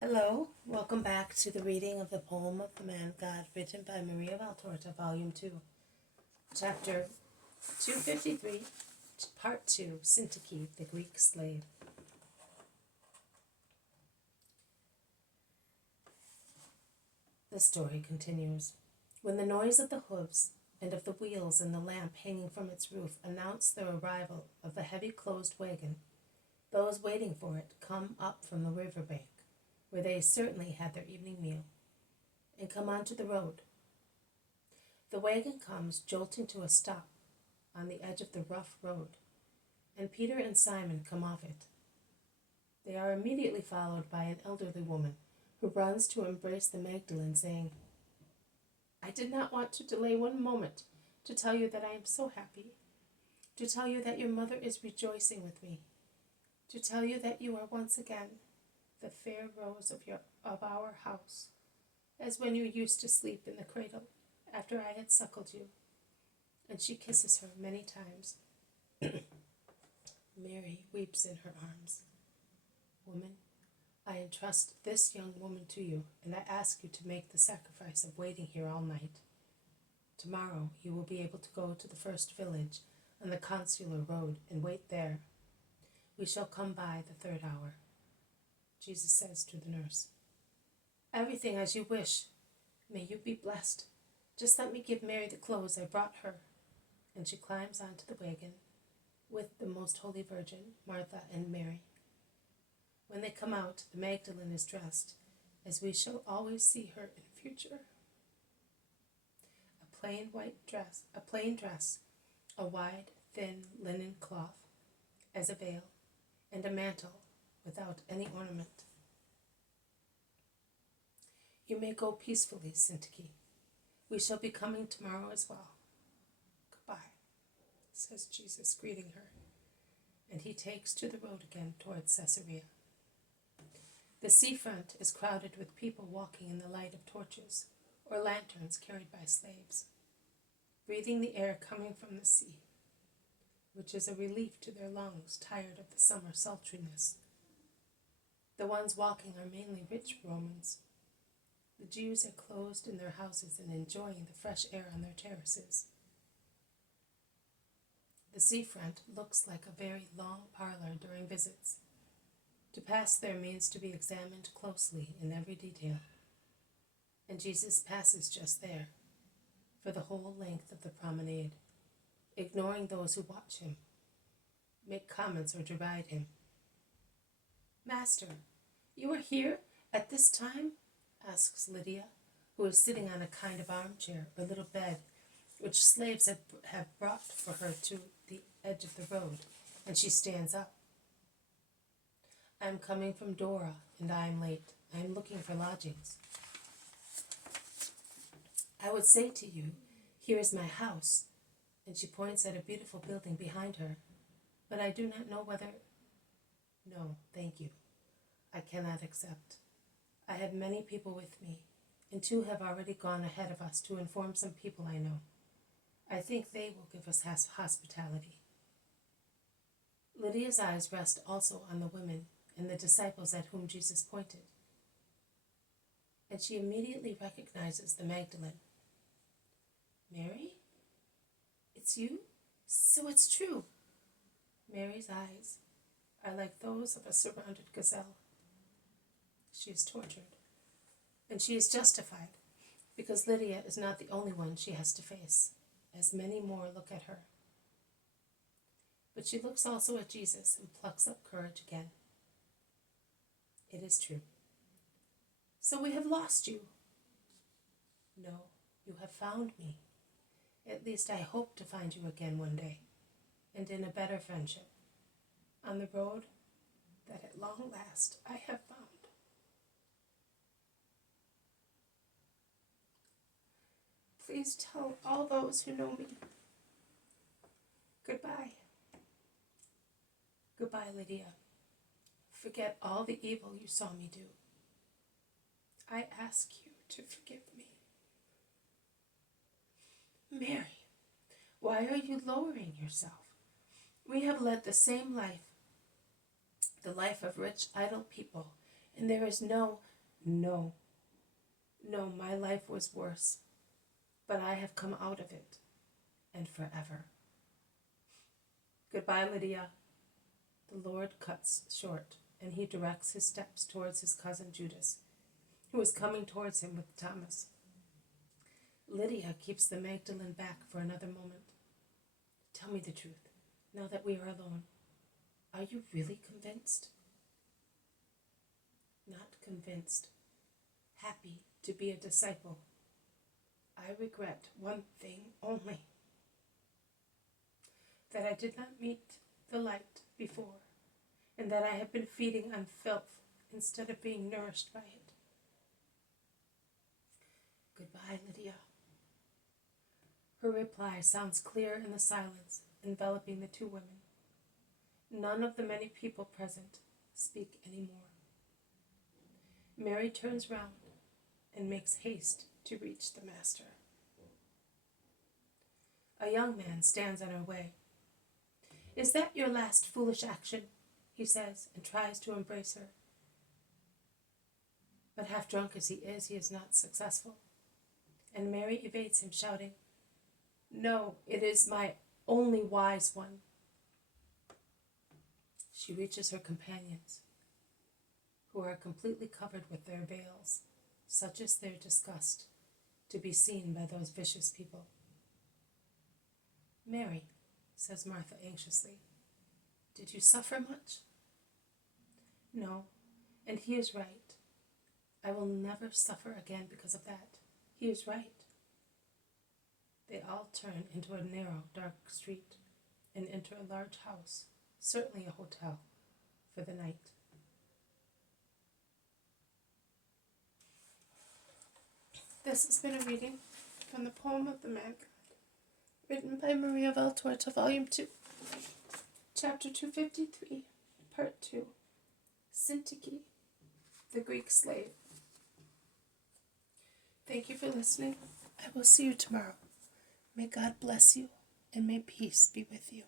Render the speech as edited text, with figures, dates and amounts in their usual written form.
Hello, welcome back to the reading of the poem of the Man God, written by Maria Valtorta, Volume 2, Chapter 253, Part 2, Syntyche, the Greek Slave. The story continues. When the noise of the hooves and of the wheels and the lamp hanging from its roof announced the arrival of the heavy closed wagon, those waiting for it come up from the river bank, where they certainly had their evening meal, and come onto the road. The wagon comes jolting to a stop on the edge of the rough road, and Peter and Simon come off it. They are immediately followed by an elderly woman who runs to embrace the Magdalene, saying, "I did not want to delay one moment to tell you that I am so happy, to tell you that your mother is rejoicing with me, to tell you that you are once again the fair rose of our house, as when you used to sleep in the cradle after I had suckled you." And she kisses her many times. Mary weeps in her arms. "Woman, I entrust this young woman to you, and I ask you to make the sacrifice of waiting here all night. Tomorrow you will be able to go to the first village on the consular road and wait there. We shall come by the third hour." Jesus says to the nurse, "Everything as you wish. May you be blessed. Just let me give Mary the clothes I brought her." And she climbs onto the wagon with the Most Holy Virgin, Martha, and Mary. When they come out, the Magdalene is dressed as we shall always see her in future. A plain dress, a wide, thin linen cloth as a veil, and a mantle without any ornament. "You may go peacefully, Syntyche. We shall be coming tomorrow as well. Goodbye," says Jesus, greeting her, and he takes to the road again towards Caesarea. The seafront is crowded with people walking in the light of torches or lanterns carried by slaves, breathing the air coming from the sea, which is a relief to their lungs tired of the summer sultriness. The ones walking are mainly rich Romans. The Jews are closed in their houses and enjoying the fresh air on their terraces. The seafront looks like a very long parlor during visits. To pass there means to be examined closely in every detail. And Jesus passes just there, for the whole length of the promenade, ignoring those who watch him, make comments or deride him. "Master, you are here at this time?" asks Lydia, who is sitting on a kind of armchair or little bed which slaves have brought for her to the edge of the road, and she stands up. "I am coming from Dora, and I am late. I am looking for lodgings. I would say to you, 'Here is my house,' and she points at a beautiful building behind her, but I do not know whether—" "No, thank you. I cannot accept. I have many people with me, and 2 have already gone ahead of us to inform some people I know. I think they will give us hospitality." Lydia's eyes rest also on the women and the disciples at whom Jesus pointed, and she immediately recognizes the Magdalene. "Mary? It's you? So it's true." Mary's eyes are like those of a surrounded gazelle. She is tortured, and she is justified, because Lydia is not the only one she has to face, as many more look at her. But she looks also at Jesus and plucks up courage again. "It is true." "So we have lost you." "No, you have found me. At least I hope to find you again one day, and in a better friendship, on the road that at long last I have found." "Please tell all those who know me. Goodbye." "Goodbye, Lydia. Forget all the evil you saw me do. I ask you to forgive me." "Mary, why are you lowering yourself? We have led the same life, the life of rich, idle people, and there is no No, no, my life was worse, but I have come out of it, and forever. Goodbye, Lydia. The Lord cuts short, and he directs his steps towards his cousin Judas, who is coming towards him with Thomas. Lydia keeps the Magdalene back for another moment. Tell me the truth, now that we are alone. Are you really convinced? Not convinced. Happy to be a disciple. I regret one thing only. That I did not meet the light before, and that I have been feeding on filth instead of being nourished by it. Goodbye, Lydia. Her reply sounds clear in the silence enveloping the two women. None of the many people present speak any more. Mary turns round and makes haste to reach the Master. A young man stands on her way. Is that your last foolish action? He says, and tries to embrace her. But half drunk as he is not successful. And Mary evades him, shouting, No, it is my only wise one. She reaches her companions, who are completely covered with their veils, such is their disgust to be seen by those vicious people. Mary, says Martha anxiously, did you suffer much? No, and he is right. I will never suffer again because of that. He is right. They all turn into a narrow, dark street and enter a large house, certainly a hotel, for the night. This has been a reading from the poem of the Man God, written by Maria Valtorta, Volume 2, Chapter 253, Part 2, Syntyche, the Greek Slave. Thank you for listening. I will see you tomorrow. May God bless you, and may peace be with you.